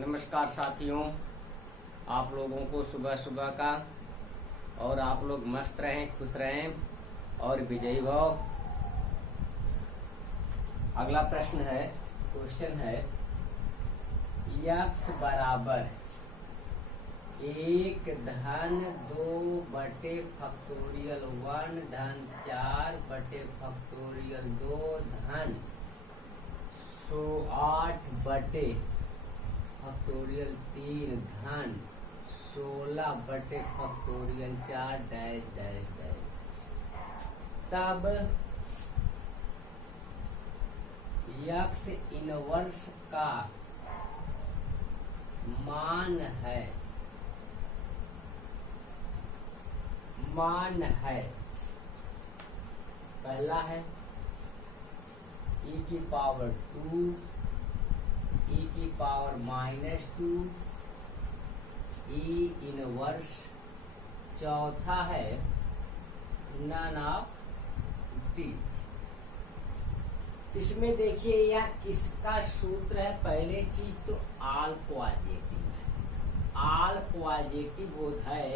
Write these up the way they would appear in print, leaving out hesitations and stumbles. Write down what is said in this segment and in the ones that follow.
नमस्कार साथियों, आप लोगों को सुबह सुबह का। और आप लोग मस्त रहें, खुश रहें और विजयी भव। अगला प्रश्न है, क्वेश्चन है, यक्स बराबर 1 धन 2 बटे फैक्टोरियल 1 धन 4 बटे फैक्टोरियल 2 धन 8 बटे फैक्टोरियल 3 धन 16 बटे फैक्टोरियल 4 डैश डैश डैश। तब यक्स इनवर्स का मान है पहला है e की पावर 2 e की पावर -2 e इनवर्स। चौथा है नन ऑफ दीज। इसमें देखिए यह किसका सूत्र है। पहले चीज तो आल क्वाड्रेटिक है। आल क्वाड्रेटिक बोध है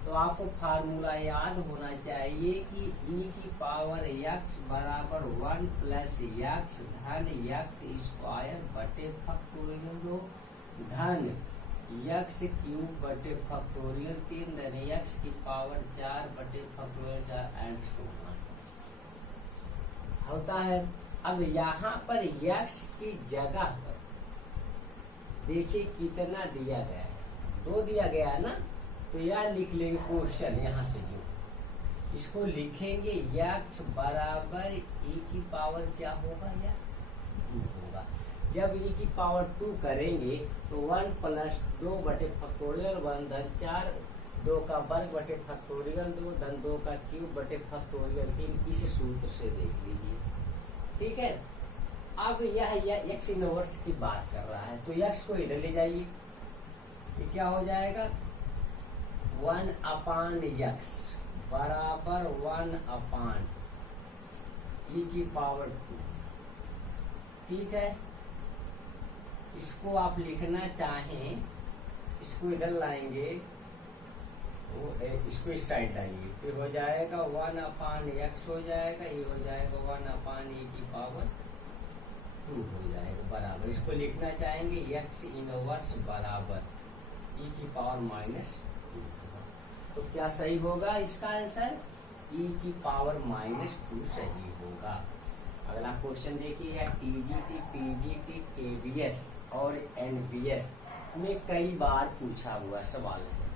तो आपको फार्मूला याद होना चाहिए कि e की पावर x बराबर 1 प्लस x धन x स्क्वायर बटे फैक्टोरियल 2 धन x क्यूब बटे फैक्टोरियल 3 धन x की पावर 4 बटे फैक्टोरियल 4 एंड सो ऑन होता है। अब यहाँ पर x की जगह पर देखिए कितना दिया गया है, 2 दिया गया है ना, तो यह लिख लेंगे क्वेश्चन। यहाँ से जो इसको लिखेंगे x बराबर e की पावर क्या होगा, या 2 होगा। जब e की पावर 2 करेंगे तो 1 प्लस 2 बटे फैक्टोरियल 1 धन 4 2 का वर्ग बटे फैक्टोरियल 2 धन 2 का क्यूब बटे फैक्टोरियल 3। इस सूत्र से देख लीजिए, ठीक है। अब यह x इनवर्स की बात कर रहा है तो x को इधर ले जाइए, ये क्या हो जाएगा 1/x बराबर 1/e की पावर 2, ठीक है। इसको आप लिखना चाहें, इसको इधर लाएंगे, इसको इस साइड लाएंगे, फिर हो जाएगा 1/x हो जाएगा, ये हो जाएगा 1/e की पावर 2 हो जाएगा बराबर। इसको लिखना चाहेंगे x इनवर्स बराबर e की पावर -2। तो क्या सही होगा इसका आंसर, e की पावर -2 सही होगा। अगला क्वेश्चन देखिए, टीजीटी, पीजीटी, केवीएस और एनवीएस में कई बार पूछा हुआ सवाल है।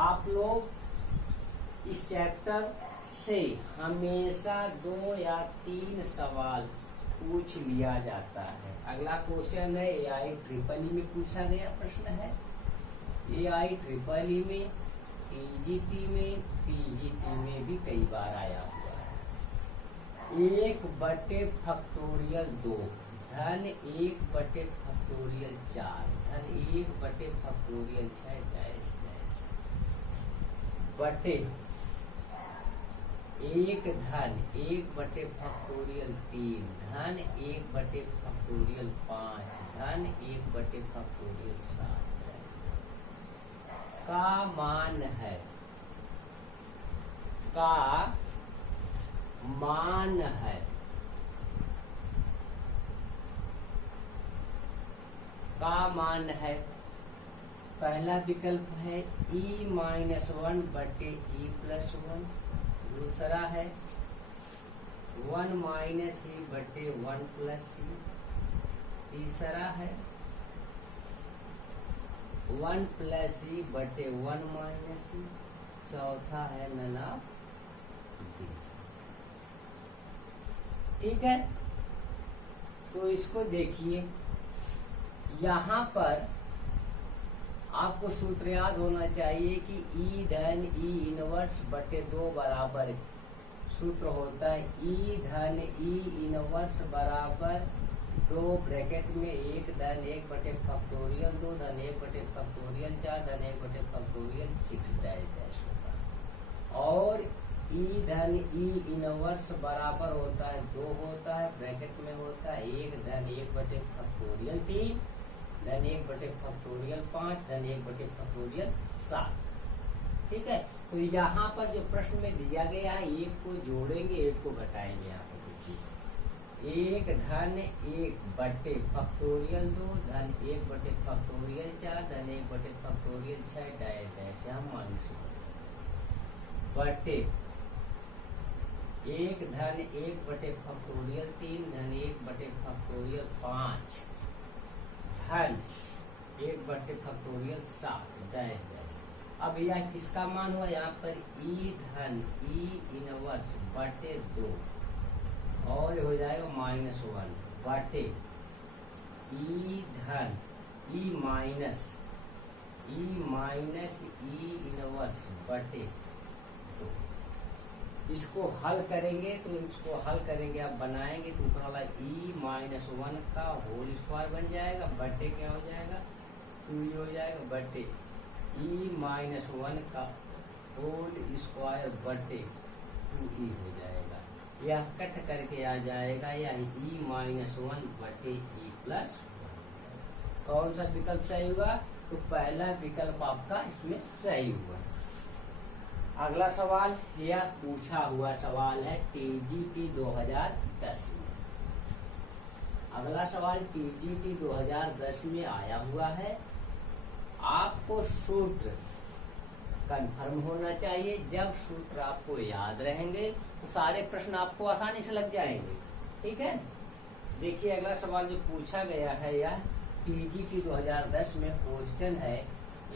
आप लोग इस चैप्टर से हमेशा 2 या 3 सवाल पूछ लिया जाता है। अगला क्वेश्चन है AIEEE में पूछा गया प्रश्न है। AIEEE में, टीजीटी में, पीजीटी में भी कई बार आया हुआ है। 1 बटे फैक्टोरियल 2 धन 1 बटे फैक्टोरियल 4 धन 1 बटे फैक्टोरियल 6 डैश डैश बटे 1 धन 1 बटे फैक्टोरियल 3 धन 1 बटे फैक्टोरियल 5 धन 1 बटे फैक्टोरियल 7 का मान है, पहला विकल्प है e-1 बटे e+1, दूसरा है 1 - e बटे 1 + e, तीसरा है 1 + e बटे 1 - e, चौथा है नन ऑफ दीज, ठीक है। तो इसको देखिए, यहाँ पर आपको सूत्र याद होना चाहिए कि e धन e इनवर्स बटे 2 बराबर सूत्र होता है e धन e इनवर्स बराबर 2 ब्रैकेट में 1 धन 1 बटे फैक्टोरियल 2 धन 1 बटे फैक्टोरियल 4 धन 1 बटे फैक्टोरियल 6 डैश डैश होगा। और e धन e इनवर्स बराबर होता है 2 होता है, ब्रैकेट में होता है 1 धन 1 बटे फैक्टोरियल 3 धन 1 बटे फैक्टोरियल 5 धन 1 बटे फैक्टोरियल 7। ठीक है, तो यहाँ पर जो प्रश्न में दिया गया है, एक को जोड़ेंगे एक को घटाएंगे। यहाँ पर देखिए 1 धन 1 बटे फैक्टोरियल 2 धन 1 बटे फैक्टोरियल 4 धन 1 बटे फैक्टोरियल 6 डैश डैश यहाँ माइनस बटे 1 धन 1 बटे फैक्टोरियल 3 धन 1 बटे फैक्टोरियल 5 धन 1 बटे फैक्टोरियल 7 डैश डैश। अब यह किसका मान हुआ? यहाँ पर ई धन ई इनवर्स बटे 2 और हो जाएगा -1 बटे ई धन ई माइनस ई इनवर्स बटे 2। इसको हल करेंगे तो इसको हल करेंगे, आप बनाएंगे तो ऊपर वाला e-1 का होल स्क्वायर बन जाएगा, बटे क्या हो जाएगा 2e हो जाएगा, बटे e-1 का होल स्क्वायर बटे 2e हो जाएगा। यह कट करके आ जाएगा, यह e-1 बटे e+1। कौन सा विकल्प सही हुआ? तो पहला विकल्प आपका इसमें सही हुआ। अगला सवाल, यह पूछा हुआ सवाल है टीजीटी 2010 में। अगला सवाल टीजीटी 2010 में आया हुआ है। आपको सूत्र कंफर्म होना चाहिए। जब सूत्र आपको याद रहेंगे तो सारे प्रश्न आपको आसानी से लग जाएंगे। ठीक है, देखिए अगला सवाल जो पूछा गया है, यह टीजीटी 2010 में क्वेश्चन है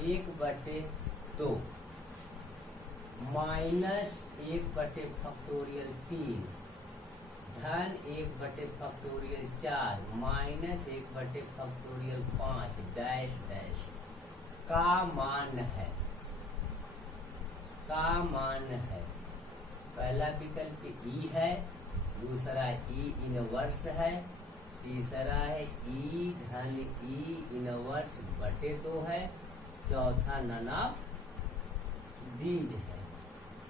1/2 माइनस 1/3 धन 1/4 माइनस 1/5 डैश डैश का मान है। पहला विकल्प ई है, दूसरा ई इनवर्स है, तीसरा है ई धन ई इनवर्स बटे 2 है, चौथा नन ऑफ बीज है।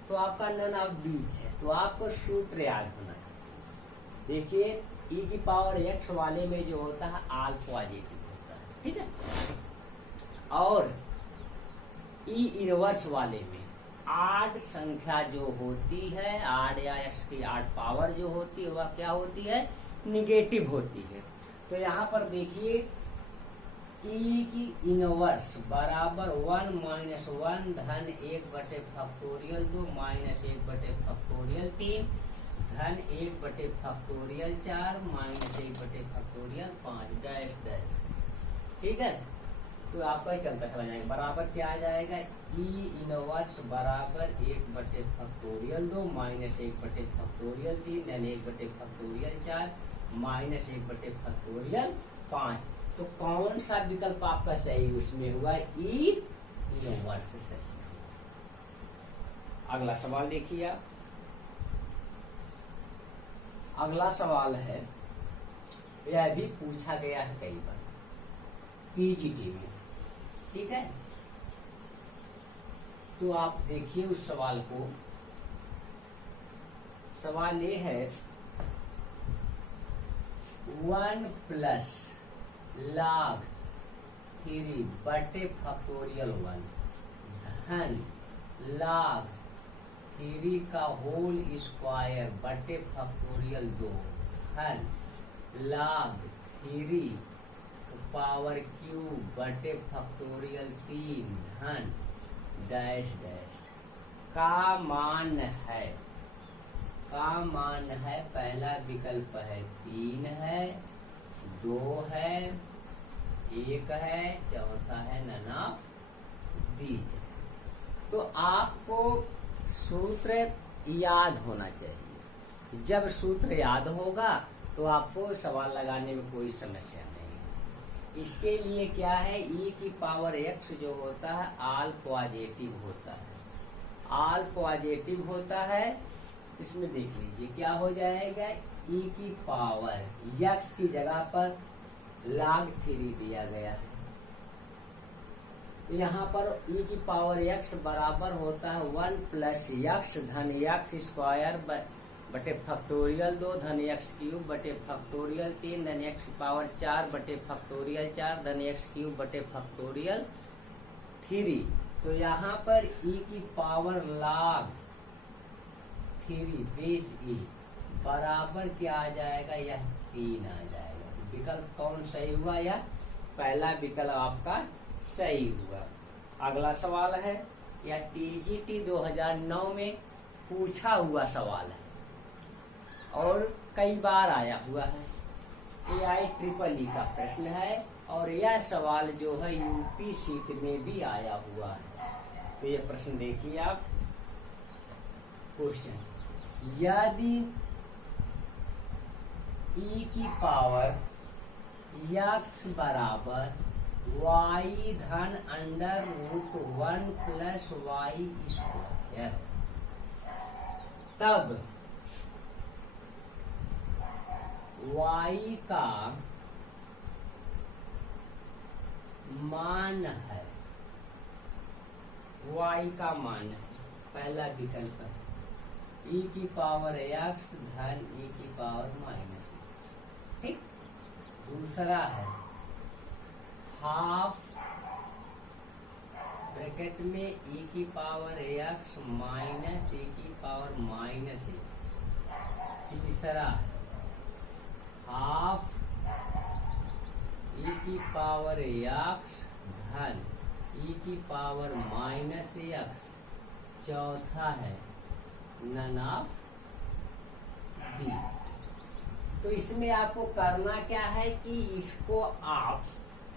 तो आपका नन ऑफ बीज है, तो आपको सूत्र याद होना है। देखिए e की पावर x वाले में जो होता है आल पॉजिटिव होता है। ठीक है, और ई इनवर्स वाले में आड संख्या जो होती है, आड या x की आड पावर जो होती है वह क्या होती है? निगेटिव होती है। तो यहाँ पर देखिए ई की इनवर्स बराबर 1 - 1 धन 1/2 माइनस 1/3 धन 1/4 माइनस 1/5 डैश डैश। ठीक है, तो आपका ही चलता चला जाएगा। बराबर क्या आ जाएगा? ई इनवर्स बराबर 1/2 माइनस 1/3 धन 1/4 माइनस 1/5। तो कौन सा विकल्प आपका सही उसमें हुआ? ई इनवर्स सही। अगला सवाल देखिए आप। अगला सवाल है, यह भी पूछा गया है कई बार पीजीटी में। ठीक है, तो आप देखिए उस सवाल को। सवाल ये है 1 प्लस log 3 बटे फैक्टोरियल 1 धन log 3 का होल स्क्वायर बटे फैक्टोरियल 2 धन log 3 पावर क्यूब बटे फैक्टोरियल 3 धन डैश डैश का मान है। पहला विकल्प है 3 है, 2 है, 1 है, चौथा है नन ऑफ बीज। तो आपको सूत्र याद होना चाहिए। जब सूत्र याद होगा तो आपको सवाल लगाने में कोई समस्या नहीं। इसके लिए क्या है, e की पावर x जो होता है आल पॉजिटिव होता है। आल पॉजिटिव होता है, इसमें देख लीजिए क्या हो जाएगा। e की पावर x की जगह पर log 3 दिया गया है। यहाँ पर e की पावर x बराबर होता है 1 प्लस x धन x स्क्वायर बटे फैक्टोरियल 2 धन एक्स क्यूब बटे फैक्टोरियल 3 धन एक्स की पावर 4 बटे फैक्टोरियल 4 धन एक्स क्यूब बटे फैक्टोरियल 3। तो यहाँ पर ई की पावर log 3 बेस ई बराबर क्या आ जाएगा, यह 3 आ जाएगा। विकल्प कौन सही हुआ, यह पहला विकल्प आपका सही हुआ। अगला सवाल है, यह टीजीटी 2009 में पूछा हुआ सवाल है और कई बार आया हुआ है। AIEEE का प्रश्न है और यह सवाल जो है यूपी सीट में भी आया हुआ है। तो यह प्रश्न देखिए आप, क्वेश्चन, यदि ई की पावर x बराबर y धन under root 1 plus y square, तब y का मान है, y का मान है, पहला विकल्प है e की पावर x धन e की पावर माइनस x, ठीक। दूसरा है हाफ ब्रैकेट में e की पावर x माइनस e की पावर माइनस x। तीसरा है हाफ e की पावर x धन e की पावर माइनस x। चौथा है नन ऑफ बी। तो इसमें आपको करना क्या है कि इसको आप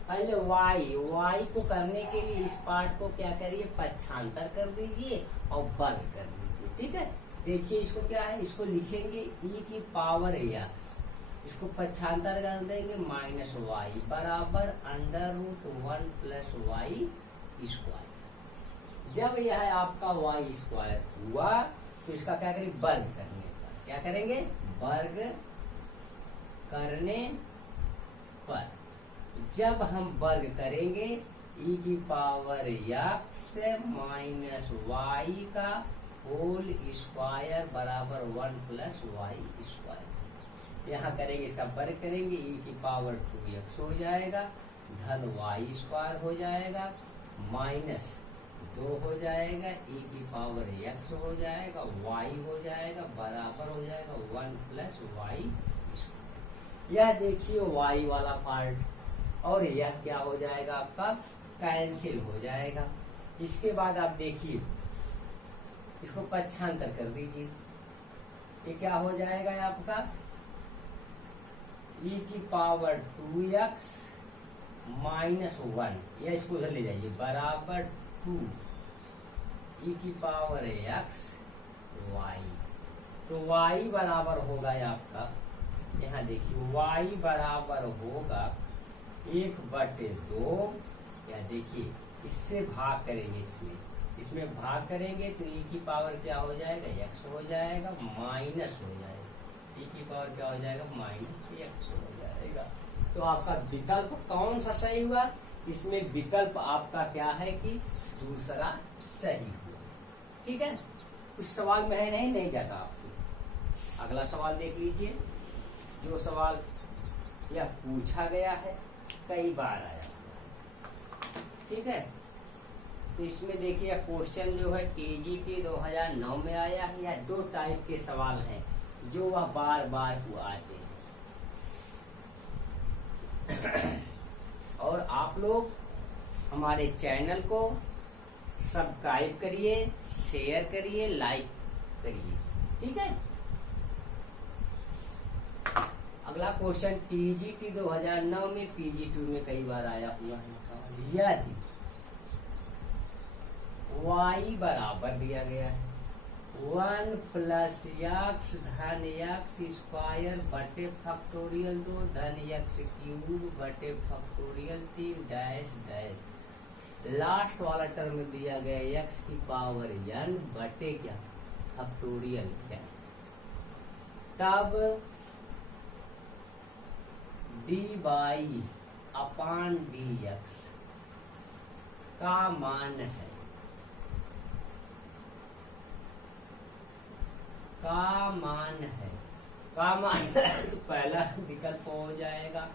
पहले y को करने के लिए इस पार्ट को क्या करिए, पक्षांतर कर दीजिए और वर्ग कर दीजिए, ठीक है। देखिए इसको क्या है, इसको लिखेंगे e की पावर x, इसको पक्षांतर कर देंगे माइनस वाई बराबर under root 1 plus y square. जब यह आपका वाई स्क्वायर हुआ तो इसका क्या करेंगे, वर्ग करने पर, क्या करेंगे, वर्ग करने पर। जब हम वर्ग करेंगे e की पावर x माइनस वाई का होल स्क्वायर बराबर 1 प्लस वाई स्क्वायर। यहाँ करेंगे, इसका वर्ग करेंगे, e की पावर 2x हो जाएगा धन वाई स्क्वायर हो जाएगा माइनस 2 हो जाएगा, e की पावर x हो जाएगा, y हो जाएगा बराबर हो जाएगा 1 प्लस वाई। यह देखिए y वाला पार्ट और यह क्या हो जाएगा, आपका कैंसिल हो जाएगा। इसके बाद आप देखिए इसको पक्षांतर कर दीजिए, ये क्या हो जाएगा आपका e की पावर 2x माइनस 1, या इसको उधर ले जाइए बराबर 2 e की पावर x y। तो y बराबर होगा आपका, यहाँ देखिए y बराबर होगा 1/2, या देखिए इससे भाग करेंगे, इसमें भाग करेंगे तो e की पावर क्या हो जाएगा, x हो जाएगा माइनस हो जाएगा, e की पावर क्या हो जाएगा, माइनस x हो जाएगा। तो आपका विकल्प कौन सा सही हुआ, इसमें विकल्प आपका क्या है कि दूसरा सही हुआ, ठीक है। उस सवाल में है नहीं जगह आपको। अगला सवाल देख लीजिए, जो सवाल यह पूछा गया है, कई बार आया हुआ है, ठीक है। तो इसमें देखिए क्वेश्चन जो है टीजीटी 2009 में आया है। यह 2 टाइप के सवाल हैं जो वह बार बार आते हैं। और आप लोग हमारे चैनल को सब्सक्राइब करिए, शेयर करिए, लाइक करिए, ठीक है। अगला क्वेश्चन टीजीटी 2009 में पीजी2 में कई बार आया हुआ है। यदि y बराबर दिया गया है 1 प्लस x धन x स्क्वायर बटे फैक्टोरियल 2 धन x क्यूब बटे फैक्टोरियल 3 डैश डैश, लास्ट वाला टर्म दिया गया x की पावर n बटे क्या, फैक्टोरियल क्या, तब dy अपान dx का मान है, का मान है, का मान तो पहला विकल्प हो जाएगा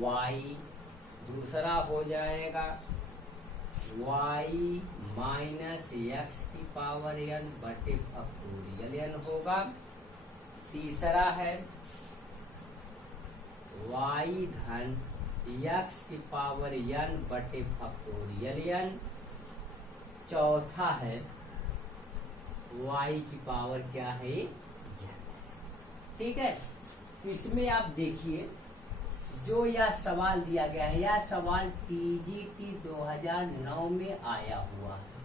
y, दूसरा हो जाएगा y माइनस एक्स की पावर n बटे फैक्टोरियल n होगा। तीसरा है y धन एक्स की पावर n बटे फैक्टोरियल n। चौथा है y की पावर क्या है, ठीक है। तो इसमें आप देखिए जो यह सवाल दिया गया है, यह सवाल TGT 2009 में आया हुआ है।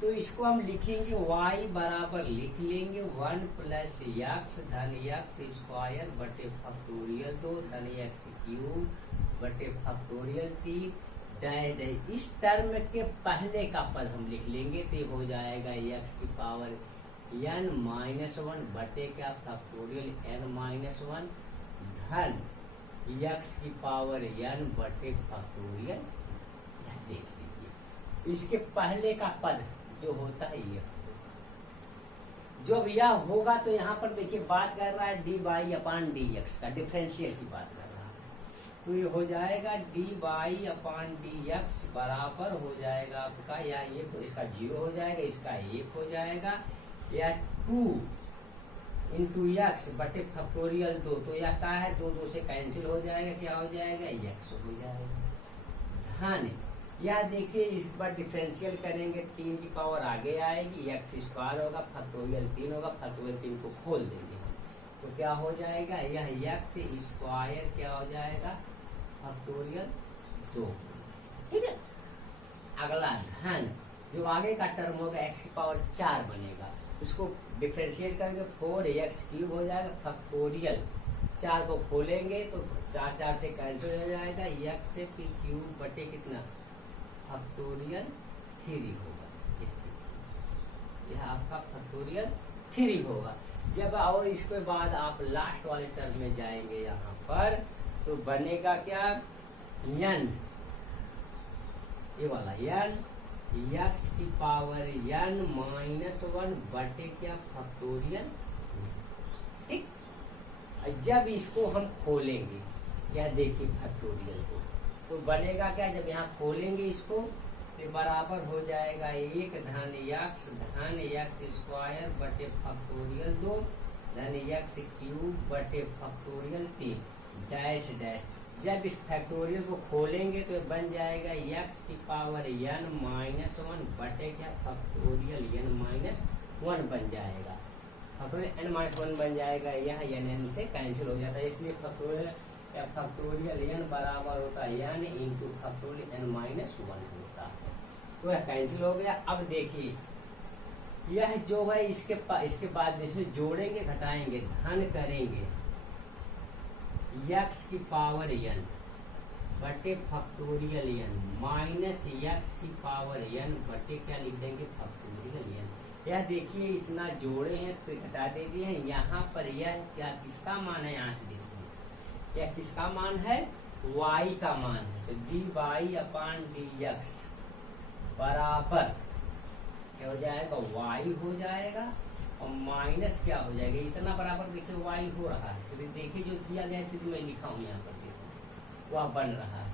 तो इसको हम लिखेंगे y बराबर लिख लेंगे 1 प्लस एक्स धन एक्स स्क्वायर बटे फैक्टोरियल 2 धन एक्स क्यूब बटे फैक्टोरियल 3 डैश डैश। इस टर्म के पहले का पद हम लिख लेंगे तो हो जाएगा एक्स की पावर n माइनस 1 बटे क्या फैक्टोरियल n माइनस 1 धन एक्स की पावर n बटे फैक्टोरियल। देख लीजिए इसके पहले का पद जो होता है यह, जब यह होगा तो यहाँ पर देखिए बात कर रहा है डी वाई अपान डी एक्स का, डिफरेंशियल की बात कर रहा है। तो ये हो जाएगा डी वाई अपान डी एक्स बराबर हो जाएगा आपका, या ये तो इसका 0 हो जाएगा, इसका 1 हो जाएगा, या 2 इंटू एक्स बटे फैक्टोरियल 2। तो यह क्या है, 2 से कैंसिल हो जाएगा, क्या हो जाएगा एक्स हो जाएगा धन। यह देखिए इस पर डिफरेंशियल करेंगे 3 की पावर आगे आएगी, एक्स स्क्वायर होगा, फैक्टोरियल 3 होगा, फैक्टोरियल 3 को खोल देंगे हम तो क्या हो जाएगा, यह एक्स स्क्वायर क्या हो जाएगा फैक्टोरियल 2, ठीक है। अगला धन जो आगे का टर्म होगा एक्स की पावर 4 बनेगा, उसको डिफरेंशिएट करेंगे 4x क्यूब हो जाएगा, फैक्टोरियल 4 को खोलेंगे तो 4 से कैंसिल हो जाएगा, एक्स क्यूब बटे कितना फैक्टोरियल 3 होगा। यह आपका फैक्टोरियल 3 होगा। जब और इसके बाद आप लास्ट वाले टर्म में जाएंगे यहाँ पर तो बनेगा क्या n, ये वाला n एक्स की पावर n माइनस 1 बटे क्या फैक्टोरियल, ठीक। जब इसको हम खोलेंगे क्या देखिए फैक्टोरियल को तो बनेगा क्या, जब यहाँ खोलेंगे इसको तो बराबर हो जाएगा 1 धन एक्स स्क्वायर बटे फैक्टोरियल 2 धन एक्स क्यूब बटे फैक्टोरियल 3 डैश डैश। जब इस फैक्टोरियल को खोलेंगे तो बन जाएगा एक्स की पावर n माइनस 1 बटे क्या फैक्टोरियल n माइनस 1 बन जाएगा, फैक्टोरियल n माइनस 1 बन जाएगा, यह n से कैंसिल हो जाता है, इसलिए फैक्टोरियल n बराबर होता है n into factorial n minus 1 होता है। तो यह कैंसिल हो गया। अब देखिए यह जो है इसके बाद इसमें जोड़ेंगे घटाएंगे धन करेंगे एक्स की पावर n बटे फैक्टोरियल n माइनस एक्स की पावर n बटे क्या लिख देंगे फैक्टोरियल n। यह देखिए इतना जोड़े हैं तो घटा दे दिए हैं, यहाँ पर यह क्या किसका मान है, यहाँ से देखिए यह किसका मान है, y का मान है। तो डी वाई अपान डी एक्स बराबर क्या हो जाएगा y हो जाएगा और माइनस क्या हो जाएगा, इतना बराबर देखिए y हो रहा है। तो देखिए जो दिया गया है मैं लिखा हूँ यहाँ पर देखो वह बन रहा है,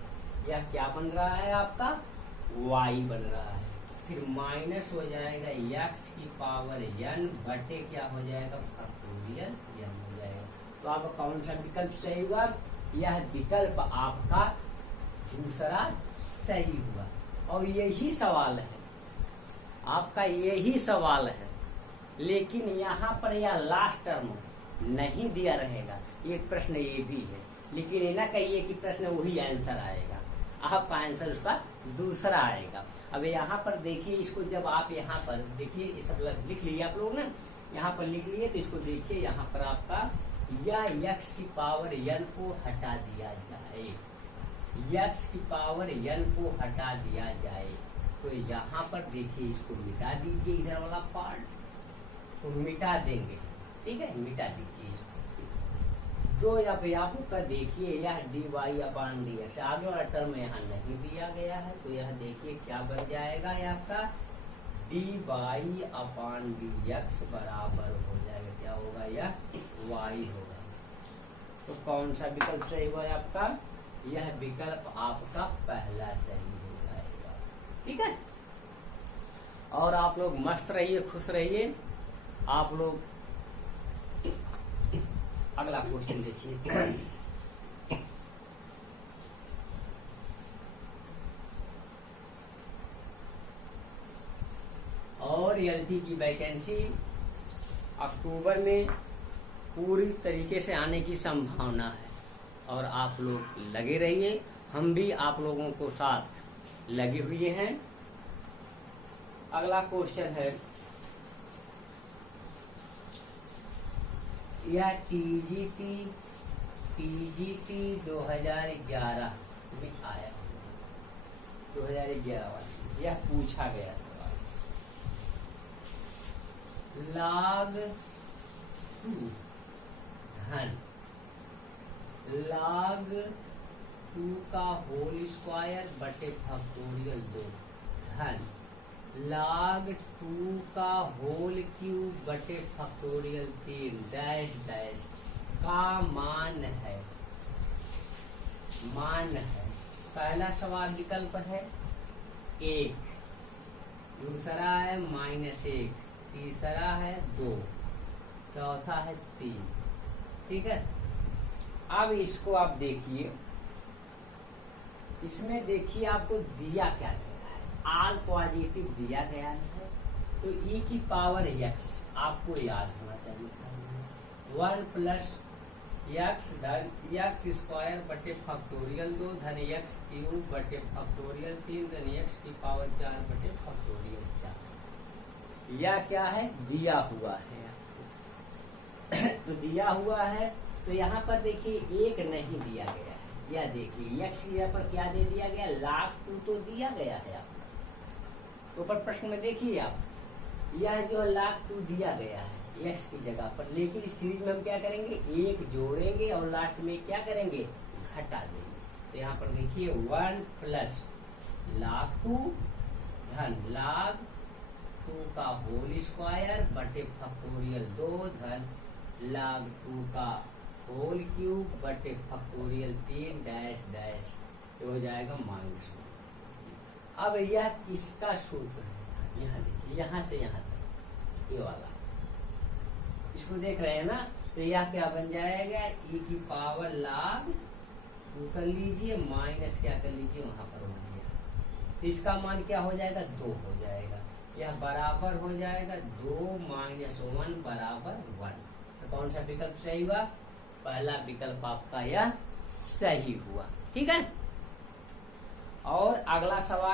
यह क्या बन रहा है आपका y बन रहा है, फिर माइनस हो जाएगा एक्स की पावर n बटे क्या हो जाएगा फैक्टोरियल n हो जाएगा। तो आपका कौन सा विकल्प सही हुआ, यह विकल्प आपका दूसरा सही हुआ। और यही सवाल है आपका, यही सवाल है, लेकिन यहाँ पर यह लास्ट टर्म नहीं दिया रहेगा, एक प्रश्न ये भी है, लेकिन ये ना कहिए कि प्रश्न वही आंसर आएगा, आपका आंसर उसका दूसरा आएगा। अब यहाँ पर देखिए इसको, जब आप यहाँ पर देखिए ये सब लिख लिए आप लोग ना, यहाँ पर लिख लिए तो इसको देखिए यहाँ पर आपका यह x की पावर n को हटा दिया जाए, x की पावर n को हटा दिया जाए तो यहाँ पर देखिए इसको मिटा दीजिए, इधर वाला पार्ट तो मिटा देंगे, ठीक है, मिटा दीजिए इसको। तो अब आपका देखिए यह डी वाई अपान डी एक्स, आगे वाला टर्म यहाँ नहीं दिया गया है, तो यह देखिए क्या बन जाएगा, यह आपका डी वाई अपान डी एक्स बराबर हो जाएगा, क्या होगा, यह वाई होगा। तो कौन सा विकल्प सही हुआ है आपका, यह विकल्प आपका पहला सही हो जाएगा। ठीक है, और आप लोग मस्त रहिए, खुश रहिए। आप लोग अगला क्वेश्चन देखिए। और एलटी की वैकेंसी अक्टूबर में पूरी तरीके से आने की संभावना है, और आप लोग लगे रहिए, हम भी आप लोगों को साथ लगे हुए हैं। अगला क्वेश्चन है, यह टीजीटी 2011 में आया, 2011 वाला यह पूछा गया सवाल। log 2 धन log 2 का होल स्क्वायर बटे फैक्टोरियल 2 धन log 2 का होल क्यूब बटे फैक्टोरियल 3 डैश डैश का मान है। पहला सवाल विकल्प है 1, दूसरा है -1, तीसरा है 2, चौथा है 3। ठीक है, अब इसको आप देखिए, इसमें देखिए आपको दिया क्या गया है, आल पॉजिटिव दिया गया है, तो e की पावर x आपको याद होना चाहिए, 1 प्लस x धन x स्क्वायर बटे फैक्टोरियल 2 धन x क्यूब बटे फैक्टोरियल 3 धन x की पावर 4 बटे फैक्टोरियल 4। यह क्या है, दिया हुआ है आपको। तो दिया हुआ है, तो यहाँ पर देखिए 1 नहीं दिया गया है, यह देखिए x यहाँ पर क्या दे दिया गया, log 2 तो दिया गया है आपको। ऊपर प्रश्न में देखिए आप, यह जो log 2 दिया गया है x की जगह पर, लेकिन इस सीरीज में हम क्या करेंगे, 1 जोड़ेंगे और लास्ट में क्या करेंगे, घटा देंगे। तो यहाँ पर देखिए 1 प्लस log 2 धन log 2 का होल स्क्वायर बटे फैक्टोरियल 2 धन log 2 का होल क्यूब बटे फैक्टोरियल 3 डैश डैश, हो जाएगा -1। अब यह किसका सूत्र है, यहाँ देखिए, यहाँ से यहाँ तक ये वाला, इसको देख रहे हैं ना, तो यह क्या बन जाएगा, e की पावर log 2 कर लीजिए, माइनस क्या कर लीजिए, वहां पर हो गया, तो इसका मान क्या हो जाएगा, 2 हो जाएगा। यह बराबर हो जाएगा 2 - 1 बराबर 1। तो कौन सा विकल्प सही हुआ, पहला विकल्प आपका यह सही हुआ। ठीक है, और अगला सवाल